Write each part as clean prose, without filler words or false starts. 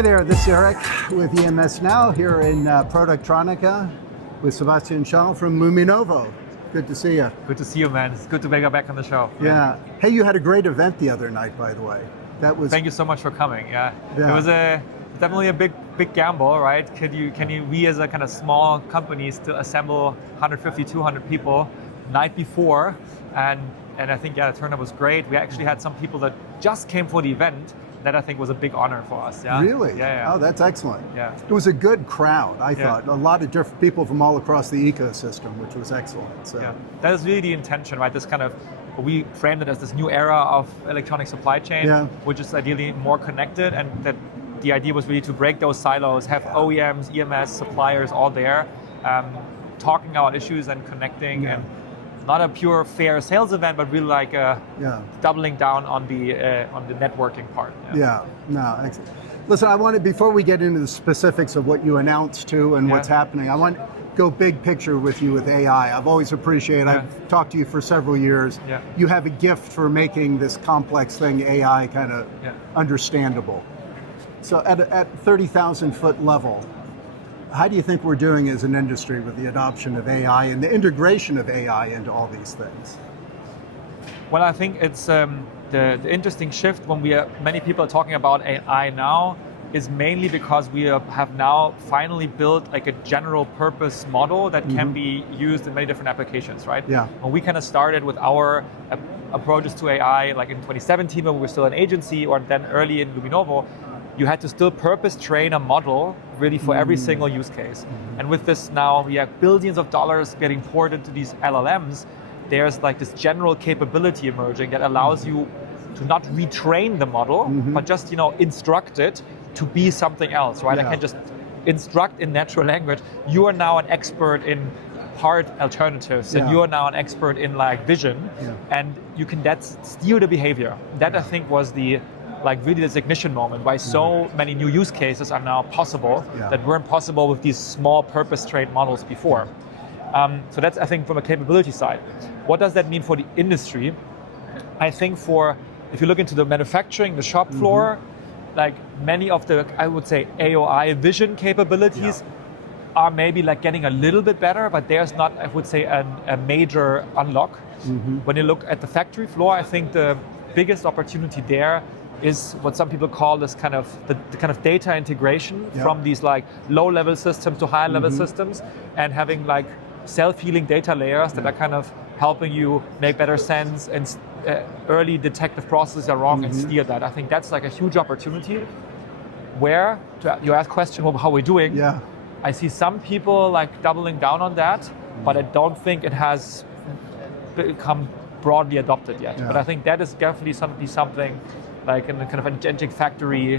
Hi there, this is Eric with EMSNOW here in Productronica with Sebastian Schaal from Luminovo. Good to see you. Good to see you, man. It's good to be back on the show. Yeah. Hey, you had a great event the other night, by the way. That was. Thank you so much for coming. Yeah. It was definitely a big gamble, right? We as a kind of small company still assemble 150, 200 people night before, and I think the turnout was great. We actually had some people that just came for the event. That I think was a big honor for us. Yeah. Really? Yeah. Oh, that's excellent. Yeah. It was a good crowd, I thought. A lot of different people from all across the ecosystem, which was excellent. So. Yeah. That is really the intention, right? This kind of, we framed it as this new era of electronic supply chain, which is ideally more connected, and that the idea was really to break those silos, have OEMs, EMS, suppliers all there, talking about issues and connecting, and not a pure fair sales event, but really like doubling down on the networking part. No, excellent. Listen, I wanted, before we get into the specifics of what you announced to and what's happening, I want to go big picture with you with AI. I've always appreciated, I've talked to you for several years. You have a gift for making this complex thing, AI, kind of understandable. So at 30,000 foot level, how do you think we're doing as an industry with the adoption of AI and the integration of AI into all these things? Well, I think it's the interesting shift when many people are talking about AI now is mainly because we have now finally built like a general purpose model that can be used in many different applications, right? When we kind of started with our approaches to AI, like in 2017 when we were still an agency, or then early in Luminovo, you had to still purpose train a model really for every single use case. And with this now, we have billions of dollars getting poured into these LLMs. There's like this general capability emerging that allows you to not retrain the model, but just instruct it to be something else, right? I can just instruct in natural language. You are now an expert in part alternatives, and you are now an expert in like vision, and you can steer the behavior. That I think was really this ignition moment, why so many new use cases are now possible that weren't possible with these small purpose-trained models before. So that's, I think, from a capability side. What does that mean for the industry? I think if you look into the manufacturing, the shop floor, like many of the, I would say, AOI vision capabilities are maybe like getting a little bit better, but there's not, I would say, a major unlock. When you look at the factory floor, I think the biggest opportunity there is what some people call this kind of the kind of data integration from these like low-level systems to higher-level systems, and having like self-healing data layers that are kind of helping you make better sense and early detect if processes are wrong and steer that. I think that's like a huge opportunity. Where you ask question, well, how are we doing? I see some people like doubling down on that, but I don't think it has become broadly adopted yet. But I think that is definitely something like in a kind of agentic factory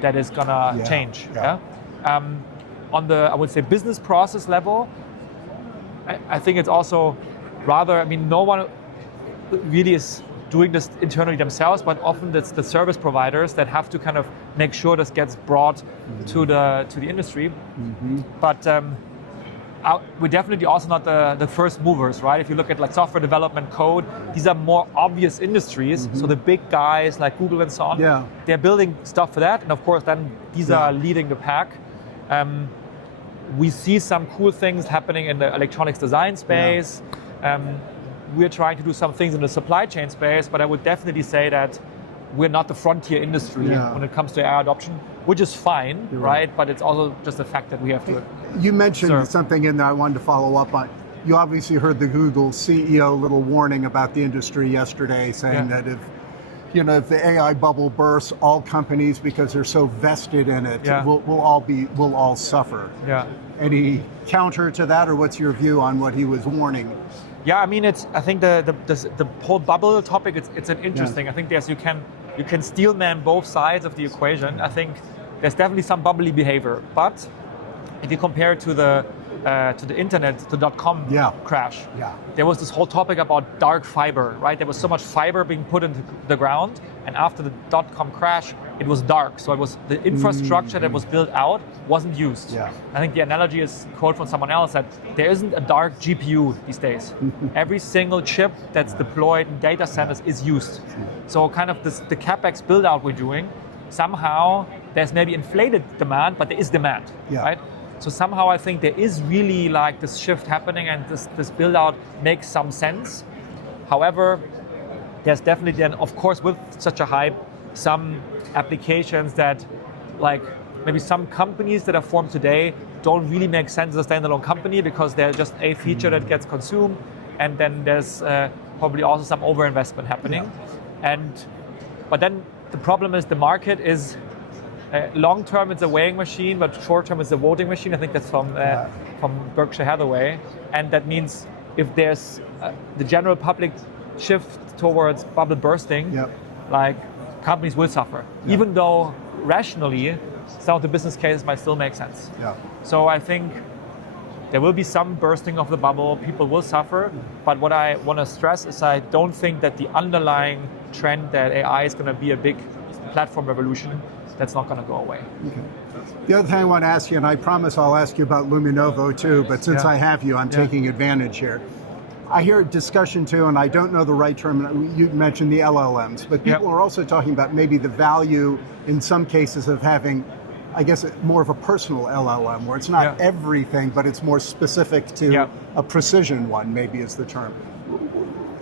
that is gonna change. On the, I would say, business process level, I think it's also rather, no one really is doing this internally themselves, but often it's the service providers that have to kind of make sure this gets brought to the industry. But we're definitely also not the first movers, right? If you look at like software development code, these are more obvious industries. So the big guys like Google and so on, they're building stuff for that. And of course, then these are leading the pack. We see some cool things happening in the electronics design space. We're trying to do some things in the supply chain space, but I would definitely say that we're not the frontier industry when it comes to AI adoption, which is fine, right? But it's also just a fact that we have to. You mentioned something in there I wanted to follow up on. You obviously heard the Google CEO little warning about the industry yesterday, saying that if the AI bubble bursts, all companies, because they're so vested in it, will all suffer. Any counter to that, or what's your view on what he was warning? I think the whole bubble topic, it's an interesting. I think you can steel man both sides of the equation. I think there's definitely some bubbly behavior, but if you compare it to the internet, the .com crash, there was this whole topic about dark fiber, right? There was so much fiber being put into the ground, and after the .com crash, it was dark. So it was the infrastructure that was built out wasn't used. I think the analogy is a quote from someone else that there isn't a dark GPU these days. Every single chip that's deployed in data centers is used. So kind of the CapEx build out we're doing somehow there's maybe inflated demand, but there is demand, right? So somehow I think there is really like this shift happening, and this build out makes some sense. However, there's definitely then, of course, with such a hype, some applications that, like maybe some companies that are formed today don't really make sense as a standalone company because they're just a feature that gets consumed, and then there's probably also some overinvestment happening. But then the problem is the market is long term it's a weighing machine, but short term it's a voting machine. I think that's from Berkshire Hathaway, and that means if there's the general public shift towards bubble bursting, like companies will suffer, even though rationally some of the business cases might still make sense. So I think there will be some bursting of the bubble, people will suffer, but what I want to stress is I don't think that the underlying trend that AI is going to be a big platform revolution, that's not going to go away. The other thing I want to ask you, and I promise I'll ask you about Luminovo too, but since I have you, I'm taking advantage here. I hear discussion too, and I don't know the right term, you mentioned the LLMs, but people are also talking about maybe the value in some cases of having, I guess, more of a personal LLM, where it's not everything, but it's more specific to a precision one, maybe is the term.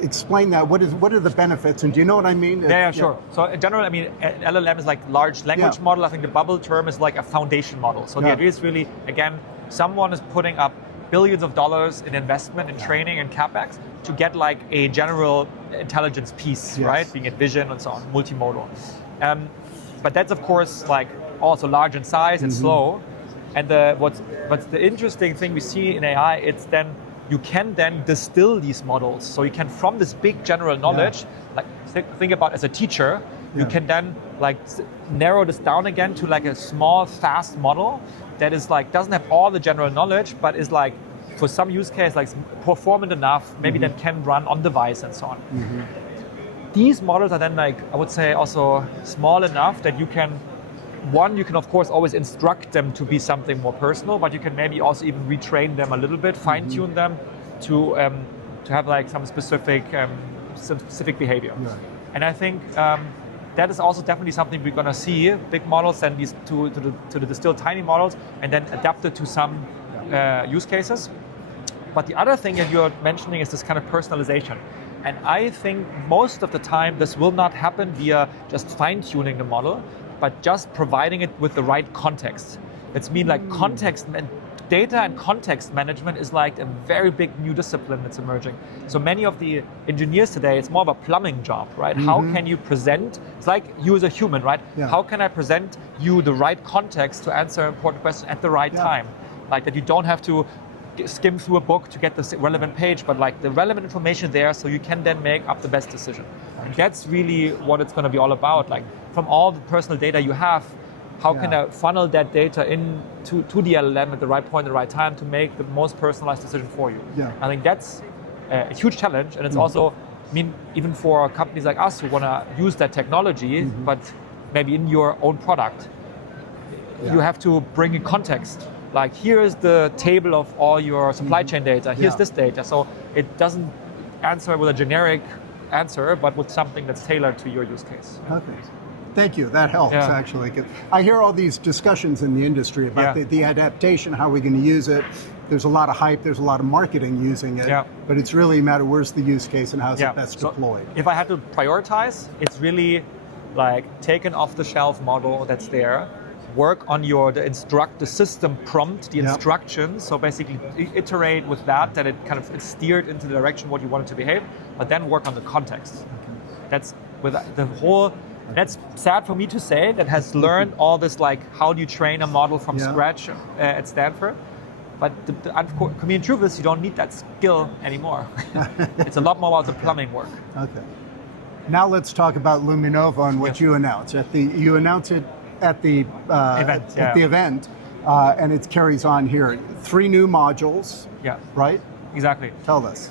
Explain that. What are the benefits, and do you know what I mean? Yeah, sure. So in general, I mean, LLM is like large language model. I think the bubble term is like a foundation model. So the idea is really, again, someone is putting up billions of dollars in investment in training and CapEx to get like a general intelligence piece, right? Being it vision and so on, multimodal. But that's of course like also large in size and slow. And what's the interesting thing we see in AI, it's then you can then distill these models. So you can, from this big general knowledge, like think about as a teacher, you can then like narrow this down again to like a small, fast model that is like, doesn't have all the general knowledge, but is like, for some use case, like performant enough, maybe that can run on device and so on. These models are then like, I would say also small enough that you can, you can of course always instruct them to be something more personal, but you can maybe also even retrain them a little bit, fine tune them to have like some specific behavior. And I think that is also definitely something we're going to see. Big models send these to the distilled tiny models and then adapt it to some use cases. But the other thing that you're mentioning is this kind of personalization. And I think most of the time this will not happen via just fine-tuning the model, but just providing it with the right context. It's mean like context and data and context management is like a very big new discipline that's emerging. So many of the engineers today, it's more of a plumbing job, right? How can you present, it's like you as a human, right? How can I present you the right context to answer important questions at the right time? Like that you don't have to skim through a book to get the relevant page, but like the relevant information there so you can then make up the best decision. And that's really what it's going to be all about. Like from all the personal data you have, how can I funnel that data into the LLM at the right point at the right time to make the most personalized decision for you? I think that's a huge challenge, and it's also, I mean, even for companies like us who want to use that technology, but maybe in your own product, you have to bring in context. Like here is the table of all your supply chain data, here's this data. So it doesn't answer with a generic answer, but with something that's tailored to your use case. Okay. Thank you, that helps actually. I hear all these discussions in the industry about the adaptation, how we're going to use it. There's a lot of hype, there's a lot of marketing using it, but it's really a matter where's the use case and how's it best deployed. If I had to prioritize, it's really like take an off-the-shelf model that's there, work on the system prompt, the instructions. So basically iterate with that it kind of it's steered into the direction what you want it to behave, but then work on the context. That's with the whole, that's sad for me to say, that has learned all this like how do you train a model from scratch at Stanford. But the truth is you don't need that skill anymore. It's a lot more about the plumbing work. Okay. Now let's talk about Luminovo and what you announced. You announced it at the event, and it carries on here. 3 new modules, right? Exactly. Tell us.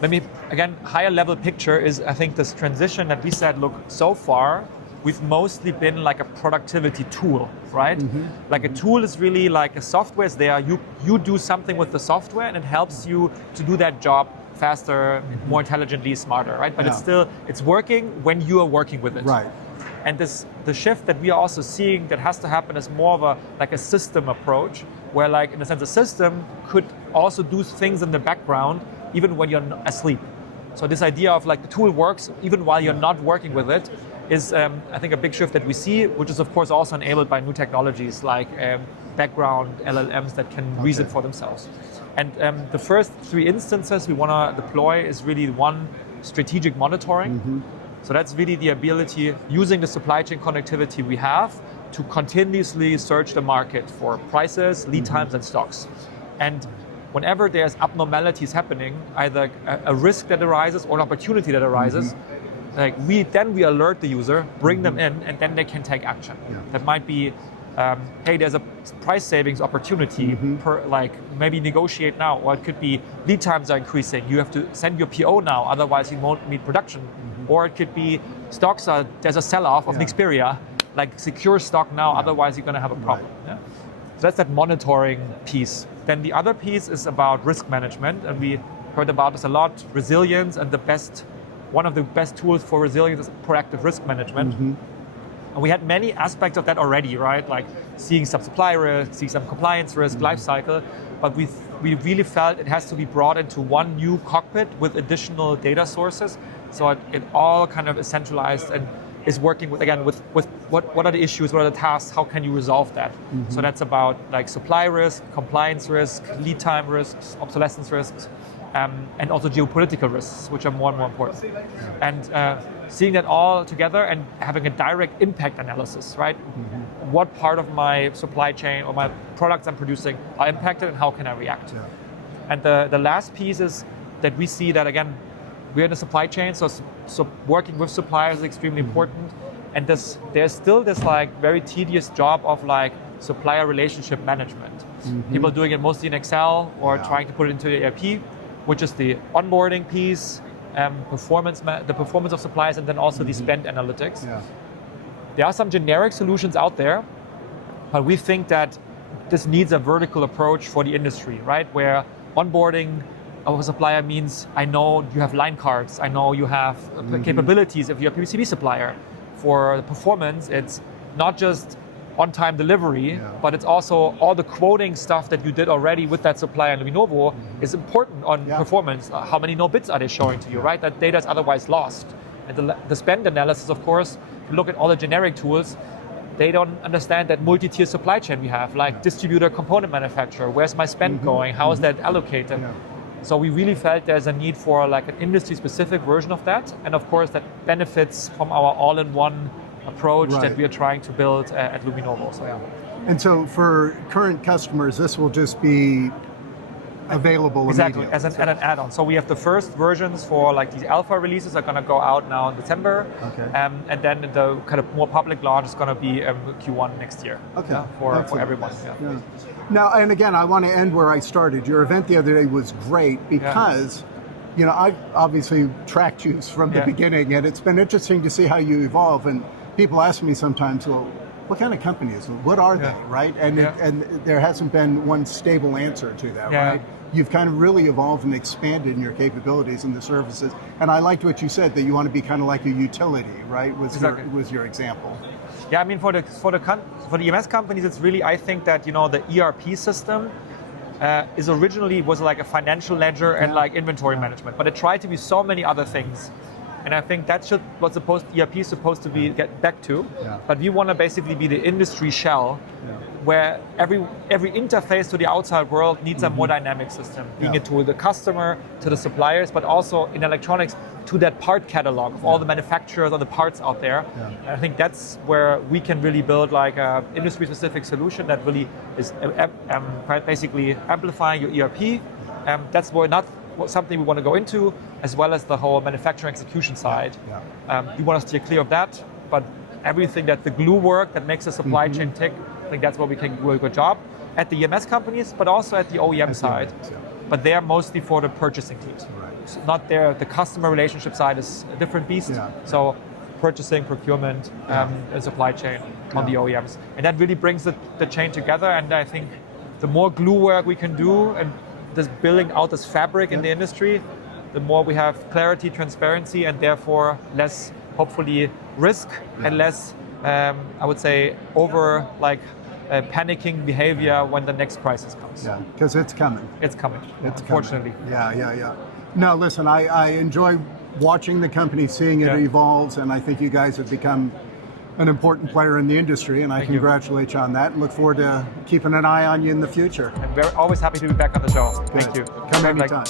Let me, again, higher level picture is, I think this transition that we said, look, so far, we've mostly been like a productivity tool, right? Like a tool is really like a software is there, you do something with the software and it helps you to do that job faster, more intelligently, smarter, right? But it's working when you are working with it. Right. And the shift that we are also seeing that has to happen is more of a system approach, where like in a sense a system could also do things in the background even when you're asleep. So this idea of like the tool works even while you're not working with it is I think a big shift that we see, which is of course also enabled by new technologies like background LLMs that can reason for themselves. And the first 3 instances we want to deploy is really one, strategic monitoring. So that's really the ability, using the supply chain connectivity we have, to continuously search the market for prices, lead times, and stocks. And whenever there's abnormalities happening, either a risk that arises or an opportunity that arises, like we alert the user, bring them in, and then they can take action. That might be, hey, there's a price savings opportunity, like maybe negotiate now, or it could be lead times are increasing. You have to send your PO now, otherwise you won't meet production. Or it could be there's a sell-off of Nexperia, like secure stock now, otherwise you're going to have a problem. So that's that monitoring piece. Then the other piece is about risk management, and we heard about this a lot. Resilience, and one of the best tools for resilience is proactive risk management. And we had many aspects of that already, right? Like seeing some supply risk, seeing some compliance risk, life cycle. But we really felt it has to be brought into one new cockpit with additional data sources. So it all kind of is centralized and is working with what are the issues, what are the tasks, how can you resolve that? So that's about like supply risk, compliance risk, lead time risks, obsolescence risks, and also geopolitical risks, which are more and more important. And seeing that all together and having a direct impact analysis, right? What part of my supply chain or my products I'm producing are impacted, and how can I react? And the last piece is that we see that, again, we're in the supply chain, so working with suppliers is extremely important. And there's still this like very tedious job of like supplier relationship management. People doing it mostly in Excel or trying to put it into the ERP, which is the onboarding piece, the performance of suppliers, and then also the spend analytics. There are some generic solutions out there, but we think that this needs a vertical approach for the industry, right? Where onboarding of a supplier means I know you have line cards, I know you have capabilities if you're a PCB supplier. For the performance, it's not just on-time delivery, but it's also all the quoting stuff that you did already with that supplier in Luminovo is important on performance. How many no bits are they showing to you, right? That data is otherwise lost. And the spend analysis, of course, if you look at all the generic tools, they don't understand that multi-tier supply chain we have, like distributor, component manufacturer. Where's my spend going? How is that allocated? So we really felt there's a need for like an industry-specific version of that, and of course that benefits from our all-in-one approach that we are trying to build at Luminovo. So And so for current customers, this will just be available exactly immediately. as an add-on. So we have the first versions for like these alpha releases are going to go out now in December, and then the kind of more public launch is going to be Q1 next year. For everyone. Now, and again, I want to end where I started. Your event the other day was great because, you know, I've obviously tracked you from the beginning, and it's been interesting to see how you evolve. And people ask me sometimes, well, what kind of company is it? What are they, right? And and there hasn't been one stable answer to that, right? You've kind of really evolved and expanded in your capabilities and the services. And I liked what you said, that you want to be kind of like a utility, right? Was your example. Yeah, I mean, for the EMS companies, it's really, I think that, you know, the ERP system was like a financial ledger and like inventory management, but it tried to be so many other things. And I think that's what ERP is supposed to be get back to. But we want to basically be the industry shell, where every interface to the outside world needs a more dynamic system, being it to the customer, to the suppliers, but also in electronics to that part catalog of all the manufacturers or the parts out there. And I think that's where we can really build like a industry-specific solution that really is basically amplifying your ERP. That's not something we want to go into, as well as the whole manufacturing execution side. We want to steer clear of that, but everything that the glue work that makes the supply chain tick, I think that's where we can do a good job at the EMS companies, but also at the OEM side. But they are mostly for the purchasing teams. So not there. The customer relationship side is a different beast. So purchasing, procurement, and supply chain on the OEMs. And that really brings the chain together. And I think the more glue work we can do and this building out this fabric in the industry, the more we have clarity, transparency, and therefore less hopefully risk and less, I would say, over panicking behavior when the next crisis comes. Yeah, because it's coming. It's coming. It's unfortunately. Coming. Yeah. No, listen, I enjoy watching the company, seeing it evolves, and I think you guys have become an important player in the industry, and I congratulate you on that and look forward to keeping an eye on you in the future. I'm always happy to be back on the show. Good. Thank you. Come anytime.